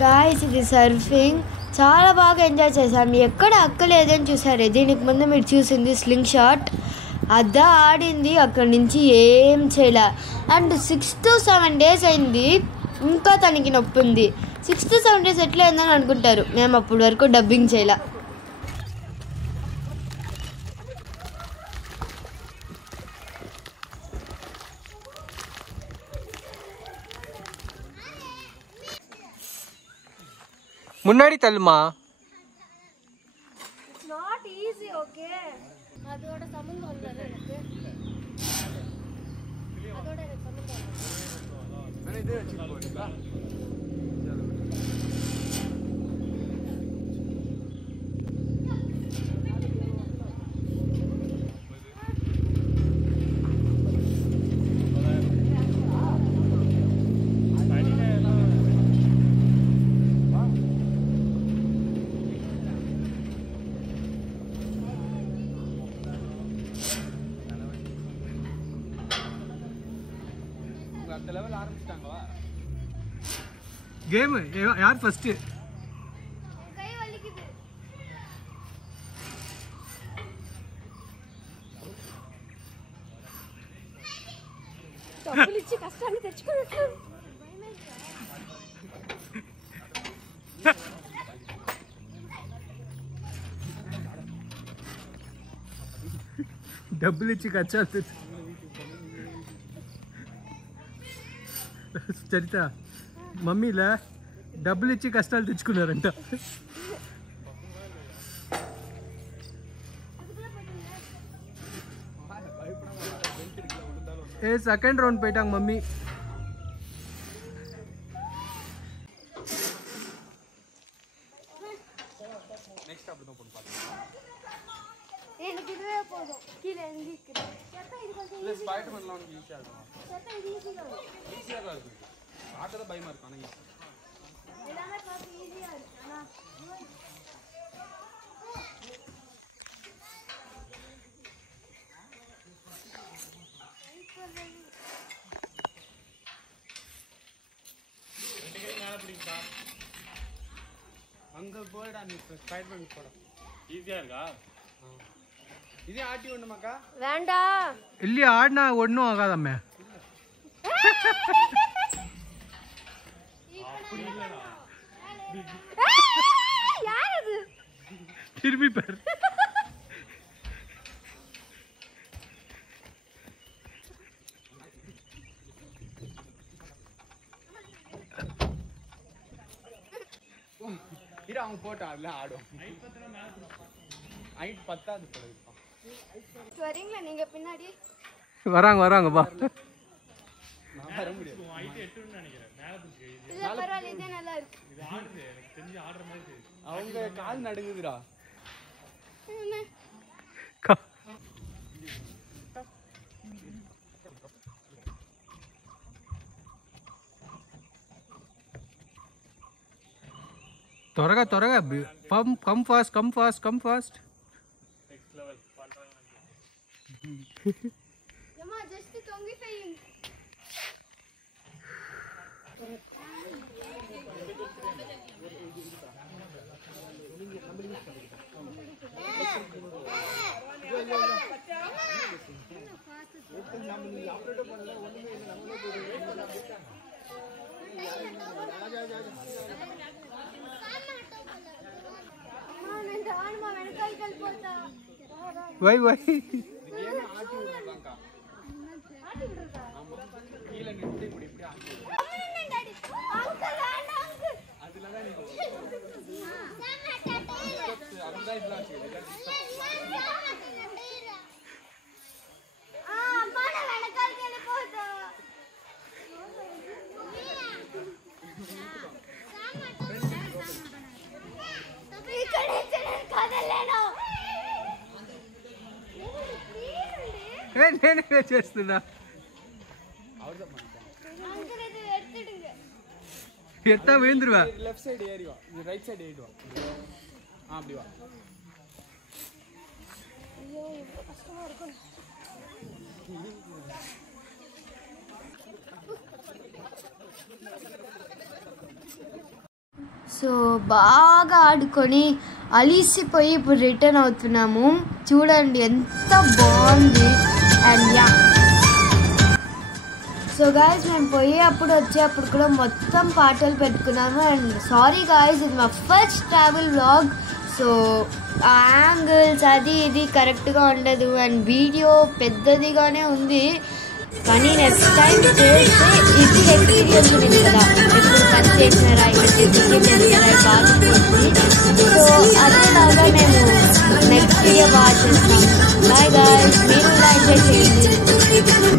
గాయ్స్ ఇది సర్ఫింగ్ చాలా బాగా ఎంజాయ్ చేసాం. ఎక్కడ అక్కలేదని చూసారు. దీనికి ముందు మీరు చూసింది స్లింగ్ షాట్, అదా ఆడింది. అక్కడి నుంచి ఏం చేయలే. అండ్ 6 to 7 days అయింది, ఇంకా తనకి నొప్పి ఉంది. 6 to 7 days ఎట్లా అయిందని అనుకుంటారు. మేము అప్పటి వరకు డబ్బింగ్ చేయలే. முன்னாடி தள்ளுமா. It's not easy. ஓகே, அதோட சம்பந்தம் இல்ல எனக்கு. அதோட எனக்கு சம்பந்தம் இல்ல. انا இதே வச்சிட்டு போறீங்களா? கேம் யார் ஃபர்ஸ்ட்? கை வலிக்குது. డబ్బులిచ్చి కష్టాన్ని తెచ్చుకున్నట్టు. డబ్బులిచ్చి కష్టాలు తెచ్చు. చరిత మమ్మీలా డబ్బులు ఇచ్చి కష్టాలు తెచ్చుకున్నారంట. ఏ సెకండ్ రౌండ్ పోయిటాంగ మమ్మీ. எனக்கு இதுவே போதும். கீழே எங்கிக்குது. சத்த இது கொஞ்சம் ஈஸி. ஸ்பைடர் பண்ணலாம் ஈஸியா இருக்கும். சத்த இது ஈஸியா இருக்கும். ஈஸியா இருக்கும். ஆட்டத பயமா இருக்கு. ஆனா எல்லாமே பார்த்து ஈஸியா இருக்கு. ஆனா அங்க போய்டா நீ ஸ்பைடர் பண்ணி போடா. ஈஸியா இருக்கா? இதே ஆட்டி ஒண்ணுமாக்கா? வேண்டாம். இல்ல ஆடினா ஒண்ணும் ஆகாதம்மே. யார் அது? திரும்பி பாரு. இரு அவங்க போட்டா அதுல ஆடும். ஹைட் பத்தாது போல. வரீங்களா நீங்க பின்னாடி? வராங்க வராங்க பா. நான் வர முடியாது. ஹைட் 8 ன்னு நினைக்கிறேன். மேல பிடிச்சு. இல்ல பரவாயில்லை, இதே நல்லா இருக்கு. இது ஆடுது, எனக்கு தெரிஞ்சு ஆடுற மாதிரி தெரியுது. அவங்க கால் நடுங்குதுடா. త్వరగా త్వరగా come fast come fast come fast. Next level పడతాను. యమ్మా జస్ట్ తొంగిపోయింది. వై వై ఏ నేనే చేస్తున్నా. ఎత్తా పోయిందివా? Left side area, right side area. அப்படி வா. ஐயோ இவ்வளவு கஷ்டமா இருக்கு. సో బాగా ఆడుకొని అలిసిపోయి ఇప్పుడు రిటర్న్ అవుతున్నాము. చూడండి ఎంత బాగుంది. అండ్ యా, సో గాయస్ మేము పోయేటప్పుడు వచ్చేటప్పుడు కూడా మొత్తం పాటలు పెట్టుకున్నాము. అండ్ సారీ గాయస్, ఇది మా ఫస్ట్ ట్రావెల్ వ్లాగ్. సో ఆ యాంగిల్స్ అది ఇది కరెక్ట్గా ఉండదు అండ్ వీడియో పెద్దదిగానే ఉంది. కానీ నెక్స్ట్ టైం చేస్తే ఇది ఎక్స్పీరియన్స్ ఉంది కదా, ఎప్పుడు పని చేసినారా ఇక్కడ చికెన్ చేసినారా బాగుంటుంది. సో అదేలాగా మేము నెక్స్ట్ వీడియో బాగా చేస్తాం. బాయ్ గాయ్స్, మీరు ఇలా ఎంజాయ్ చేయండి.